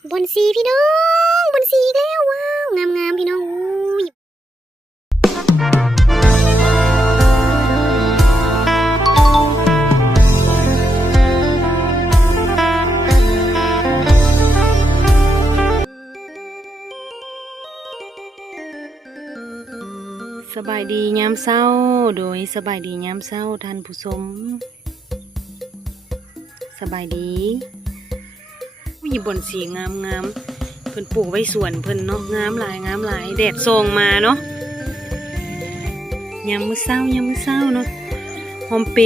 บอนสีพี่น้องบอนสีอีกแล้วว้าวงามพี่น้องอุ้ยสบายดียามเช้าโดยสบายดียามเช้าท่านผู้ชมสบายดีมีบอนสีงามเพิ่นปลูกไว้สวนเพิ่นเนาะงามหลายแดดส่องมาเนาะยามมื้อเช้าเนาะหอมเป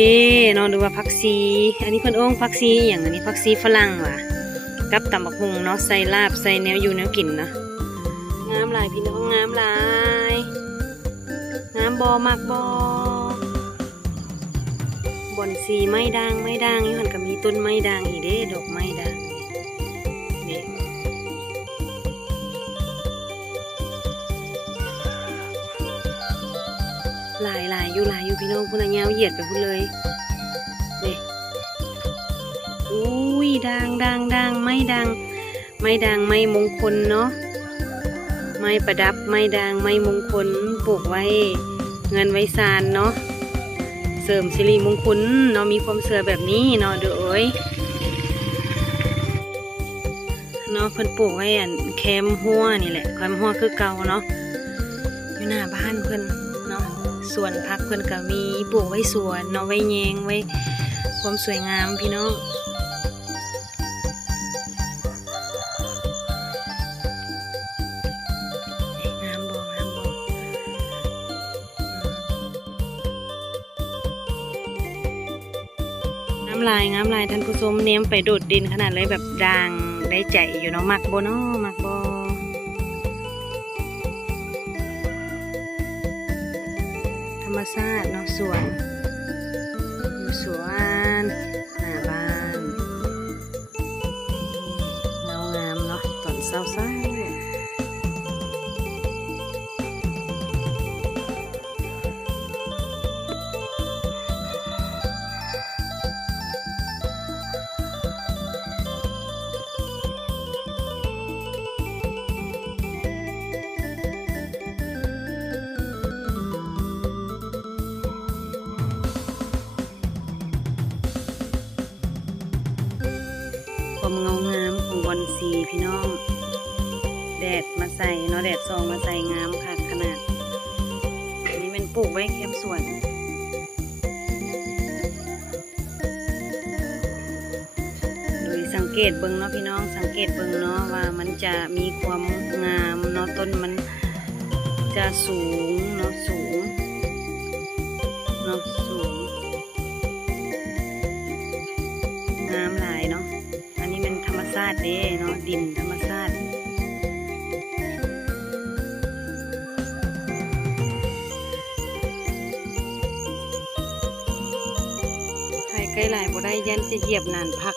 เนาะหรือว่าผักชีอันนี้เพิ่นผักชีอย่างอันนี้ผักชีฝรั่งว่ะกับตำบักหุ่งเนาะใส่ลาบใส่แนวอยู่แนวกินนะงามหลายพี่น้องงามหลายงามบอมากบอนสีไม้ด่างอยู่หันก็มีต้นไม้ด่างอีกเด้ดอกไม้ด่างนี่หลายอยู่พี่น้องพุ่นน่ะยาวเหยียดไปพุ่นเลยนี่อุ้ยด่างไม้ด่างไม้มงคลเนาะไม้ประดับไม้ด่างไม้มงคลปลูกไว้เงินไว้ซานเนาะเสริมสิริมงคลเนาะมีความเชื่อแบบนี้เนาะเด้อเอ้ยเนาะเพิ่นปลูกไว้แคมหัวนี่แหละแคมหัวคือเก่าเนาะอยู่หน้าบ้านเพิ่นเนาะสวนผักเพิ่นก็มีปลูกไว้สวนเนาะไว้แยงไว้ความสวยงามพี่น้องงามบ่งามลายท่านผู้ชมเนมไปโดดดินขนาดเลยแบบด่างได้ใจอยู่เนาะมักบ่เนาะมักบ่ธรรมชาติเนาะสวนหน้าบ้านเงางามเนาะตอนเช้าความเงางามของบอนสีพี่น้องแดดมาใส่เนาะแดดส่องมาใส่งามค่ะขนาดนี้มันปลูกไว้แคมสวนโดยสังเกตเบิ่งเนาะพี่น้องสังเกตเบิ่งเนาะว่ามันจะมีความงามเนาะต้นมันจะสูงเนาะสูงงามหลายเนาะอันนี้มันธรรมชาติเด้เนาะดินธรรมชาติใครใกล้หลายบ่ได้ยันจะเหยียบนานพัก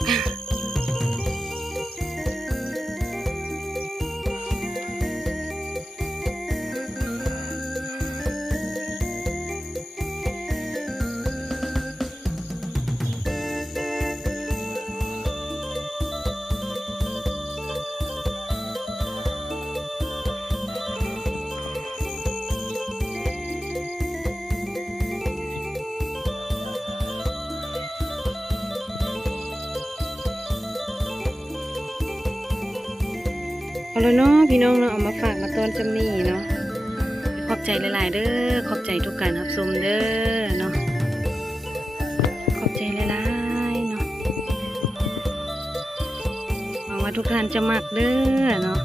เอาเลยเนาะพี่น้องเนาะเอามาฝากมาต้อนจำนี่เนาะขอบใจหลายๆเด้อขอบใจทุกการรับชมเด้อเนาะขอบใจหลายๆเนาะหวังว่าทุกท่านจะมักเด้อเนาะ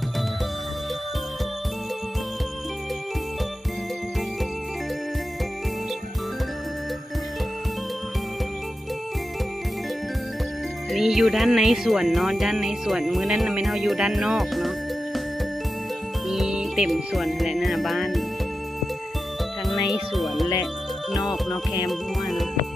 อันนี้อยู่ด้านในสวนเนาะด้านในสวนมื้อนั้นไม่เท่าอยู่ด้านนอกเนาะเต็มสวนและหน้าบ้านทั้งในสวนและนอกเนาะแคมหัวเนาะ